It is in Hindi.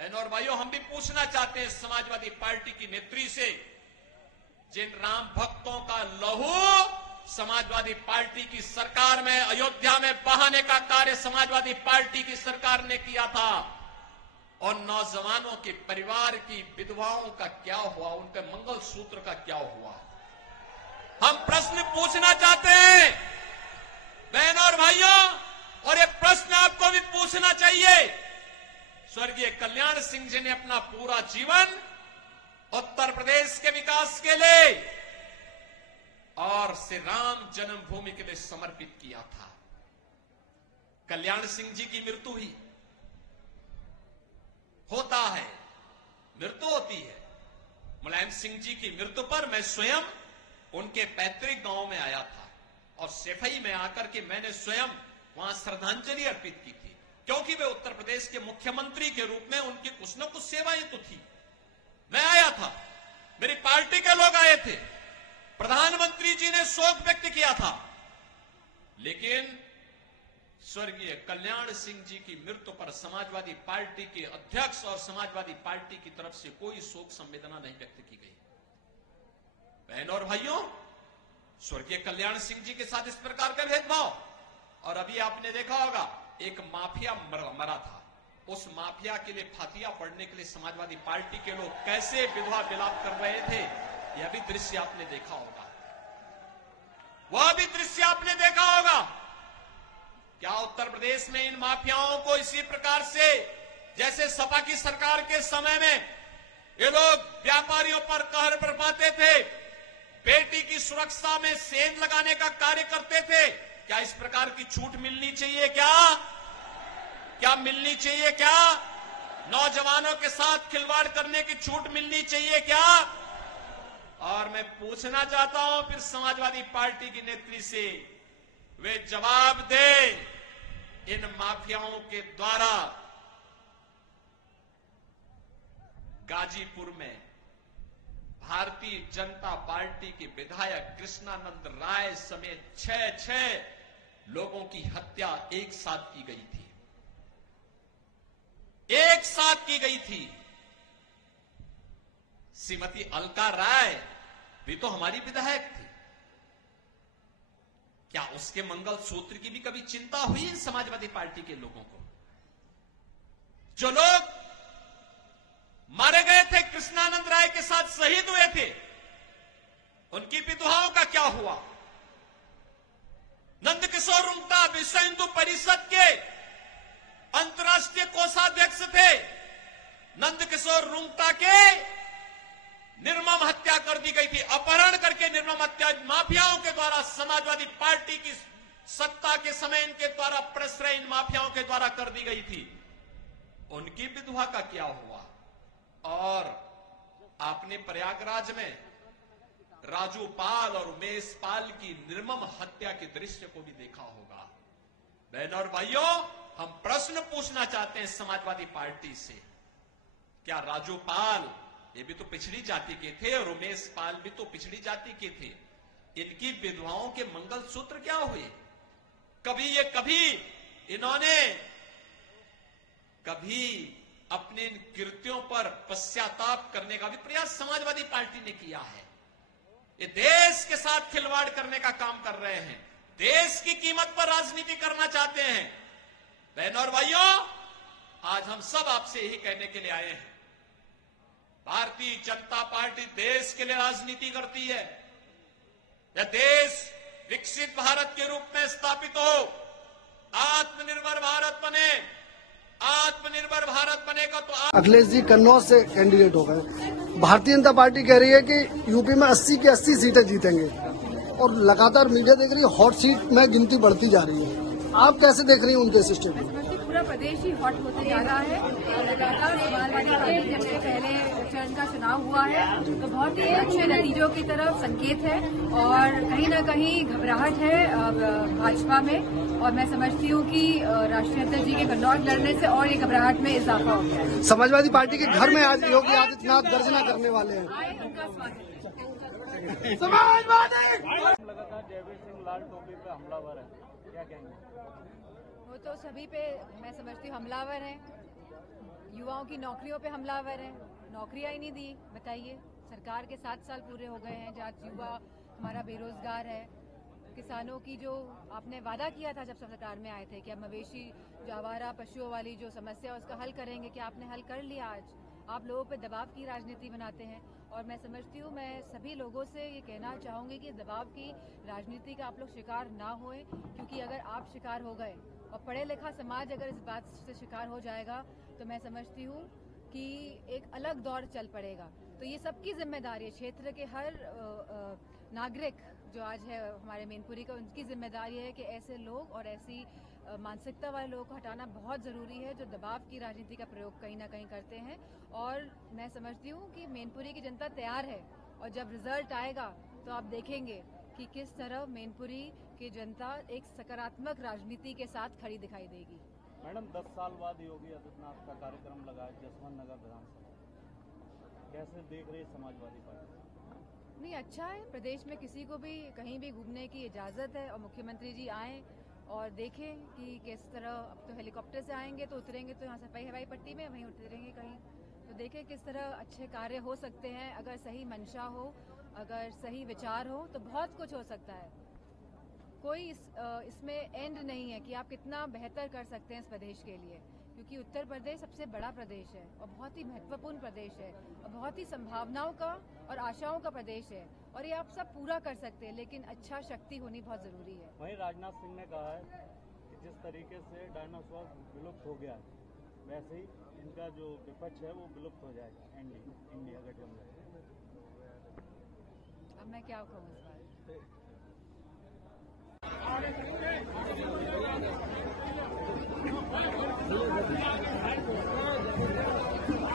बहनों और भाइयों, हम भी पूछना चाहते हैं समाजवादी पार्टी की नेत्री से, जिन राम भक्तों का लहू समाजवादी पार्टी की सरकार में अयोध्या में बहाने का कार्य समाजवादी पार्टी की सरकार ने किया था, और नौजवानों के परिवार की विधवाओं का क्या हुआ, उनके मंगलसूत्र का क्या हुआ। हम प्रश्न पूछना चाहते हैं बहनों और भाइयों, और एक प्रश्न आपको भी पूछना चाहिए। स्वर्गीय कल्याण सिंह जी ने अपना पूरा जीवन उत्तर प्रदेश के विकास के लिए और श्री राम जन्मभूमि के लिए समर्पित किया था। कल्याण सिंह जी की मृत्यु हुई, होता है, मृत्यु होती है। मुलायम सिंह जी की मृत्यु पर मैं स्वयं उनके पैतृक गांव में आया था और सेफई में आकर के मैंने स्वयं वहां श्रद्धांजलि अर्पित की थी, क्योंकि वे उत्तर प्रदेश के मुख्यमंत्री के रूप में उनकी कुछ न कुछ सेवाएं तो थी। मैं आया था, मेरी पार्टी के लोग आए थे, प्रधानमंत्री जी ने शोक व्यक्त किया था, लेकिन स्वर्गीय कल्याण सिंह जी की मृत्यु पर समाजवादी पार्टी के अध्यक्ष और समाजवादी पार्टी की तरफ से कोई शोक संवेदना नहीं व्यक्त की गई। बहनों और भाइयों, स्वर्गीय कल्याण सिंह जी के साथ इस प्रकार का भेदभाव, और अभी आपने देखा होगा एक माफिया मरा था, उस माफिया के लिए फातिया पड़ने के लिए समाजवादी पार्टी के लोग कैसे विधवा विलाप कर रहे थे, यह भी दृश्य आपने देखा होगा, वह भी दृश्य आपने देखा होगा। क्या उत्तर प्रदेश में इन माफियाओं को इसी प्रकार से, जैसे सपा की सरकार के समय में ये लोग व्यापारियों पर कहर बरपाते थे, बेटी की सुरक्षा में सेंध लगाने का कार्य करते थे, क्या इस प्रकार की छूट मिलनी चाहिए? क्या मिलनी चाहिए? क्या नौजवानों के साथ खिलवाड़ करने की छूट मिलनी चाहिए? क्या? और मैं पूछना चाहता हूं फिर समाजवादी पार्टी की नेत्री से, वे जवाब दें, इन माफियाओं के द्वारा गाजीपुर में भारतीय जनता पार्टी के विधायक कृष्णानंद राय समेत 6 लोगों की हत्या एक साथ की गई थी, एक साथ की गई थी। श्रीमती अलका राय भी तो हमारी विधायक थी, क्या उसके मंगलसूत्र की भी कभी चिंता हुई इन समाजवादी पार्टी के लोगों को? जो लोग मारे गए थे, कृष्णानंद राय के साथ शहीद हुए थे, उनकी विधवाओं का क्या हुआ? नंदकिशोर रुंगटा विश्व हिंदू परिषद के अंतर्राष्ट्रीय कोषाध्यक्ष थे, नंदकिशोर रुंगटा के निर्मम हत्या कर दी गई थी, अपहरण करके निर्मम हत्या माफियाओं के द्वारा, समाजवादी पार्टी की सत्ता के समय इनके द्वारा प्रश्रय इन माफियाओं के द्वारा कर दी गई थी। उनकी विधवा का क्या हुआ? और आपने प्रयागराज में राजू पाल और उमेश पाल की निर्मम हत्या के दृश्य को भी देखा होगा। बहनों और भाइयों, हम प्रश्न पूछना चाहते हैं समाजवादी पार्टी से, क्या राजू पाल ये भी तो पिछड़ी जाति के थे और उमेश पाल भी तो पिछड़ी जाति के थे, इनकी विधवाओं के मंगलसूत्र क्या हुए? कभी इन्होंने कभी अपने इन कृत्यों पर पश्चाताप करने का भी प्रयास समाजवादी पार्टी ने किया है? ये देश के साथ खिलवाड़ करने का काम कर रहे हैं, देश की कीमत पर राजनीति करना चाहते हैं। बहनों और भाइयों, आज हम सब आपसे यही कहने के लिए आए हैं, भारतीय जनता पार्टी देश के लिए राजनीति करती है। यह देश विकसित भारत के रूप में स्थापित हो, आत्मनिर्भर भारत बने। आत्मनिर्भर भारत बनेगा तो अखिलेश जी कन्नौज से कैंडिडेट हो गए। भारतीय जनता पार्टी कह रही है कि यूपी में 80 की 80 सीटें जीतेंगे, और लगातार मीडिया देख रही है हॉट सीट में गिनती बढ़ती जा रही है। आप कैसे देख रही हैं उनके सिस्टम को? पूरा प्रदेश ही हॉट होते जा रहा है। लगातार समाजवादी पार्टी जब से पहले चरण का चुनाव हुआ है तो बहुत ही अच्छे नतीजों की तरफ संकेत है, और कहीं न कहीं घबराहट है भाजपा में, और मैं समझती हूँ कि राष्ट्रीय अध्यक्ष जी के कन्नौज लड़ने से और ये घबराहट में इजाफा हो गया है। समाजवादी पार्टी के घर में आज योगी आदित्यनाथ गर्जना करने वाले हैं। आए उनका स्वागत। समाजवादी लगातार जयवीर सिंह लाल टोपी पे हमलावर है, क्या कहेंगे? वो तो सभी पे मैं समझती हूँ हमलावर है। युवा युवाओं की नौकरियों पे हमलावर हैं, नौकरियां ही नहीं दी। बताइए, सरकार के 7 साल पूरे हो गए हैं जहाँ युवा हमारा बेरोजगार है। किसानों की जो आपने वादा किया था जब सरकार में आए थे कि अब मवेशी जो आवारा पशुओं वाली जो समस्या है उसका हल करेंगे, कि आपने हल कर लिया। आज आप लोगों पे दबाव की राजनीति बनाते हैं और मैं समझती हूँ, मैं सभी लोगों से ये कहना चाहूंगी कि दबाव की राजनीति का आप लोग शिकार ना होए, क्योंकि अगर आप शिकार हो गए और पढ़े लिखा समाज अगर इस बात से शिकार हो जाएगा तो मैं समझती हूँ कि एक अलग दौर चल पड़ेगा। तो ये सबकी जिम्मेदारी है, क्षेत्र के हर नागरिक जो आज है हमारे मैनपुरी का, उनकी जिम्मेदारी है कि ऐसे लोग और ऐसी मानसिकता वाले लोगों को हटाना बहुत ज़रूरी है जो दबाव की राजनीति का प्रयोग कहीं ना कहीं करते हैं। और मैं समझती हूँ कि मैनपुरी की जनता तैयार है और जब रिजल्ट आएगा तो आप देखेंगे कि किस तरह मैनपुरी की जनता एक सकारात्मक राजनीति के साथ खड़ी दिखाई देगी। मैडम, 10 साल बाद योगी आदित्यनाथ का कार्यक्रम लगा है जसवंत नगर विधानसभा, कैसे देख रही समाजवादी पार्टी? नहीं, अच्छा है। प्रदेश में किसी को भी कहीं भी घूमने की इजाजत है और मुख्यमंत्री जी आए और देखें कि किस तरह। अब तो हेलीकॉप्टर से आएंगे तो उतरेंगे तो यहाँ से हवाई पट्टी में, वहीं उतरेंगे कहीं, तो देखें किस तरह अच्छे कार्य हो सकते हैं। अगर सही मंशा हो, अगर सही विचार हो तो बहुत कुछ हो सकता है। कोई इसमें एंड नहीं है कि आप कितना बेहतर कर सकते हैं इस प्रदेश के लिए, क्योंकि उत्तर प्रदेश सबसे बड़ा प्रदेश है और बहुत ही महत्वपूर्ण प्रदेश है और बहुत ही संभावनाओं का और आशाओं का प्रदेश है और ये आप सब पूरा कर सकते हैं, लेकिन अच्छा शक्ति होनी बहुत जरूरी है। वहीं राजनाथ सिंह ने कहा है कि जिस तरीके से डायनासोर विलुप्त हो गया है वैसे ही इनका जो विपक्ष है वो विलुप्त हो जाएगा, इंडिया गठबंधन। अब मैं क्या कहूँ इस बारे में।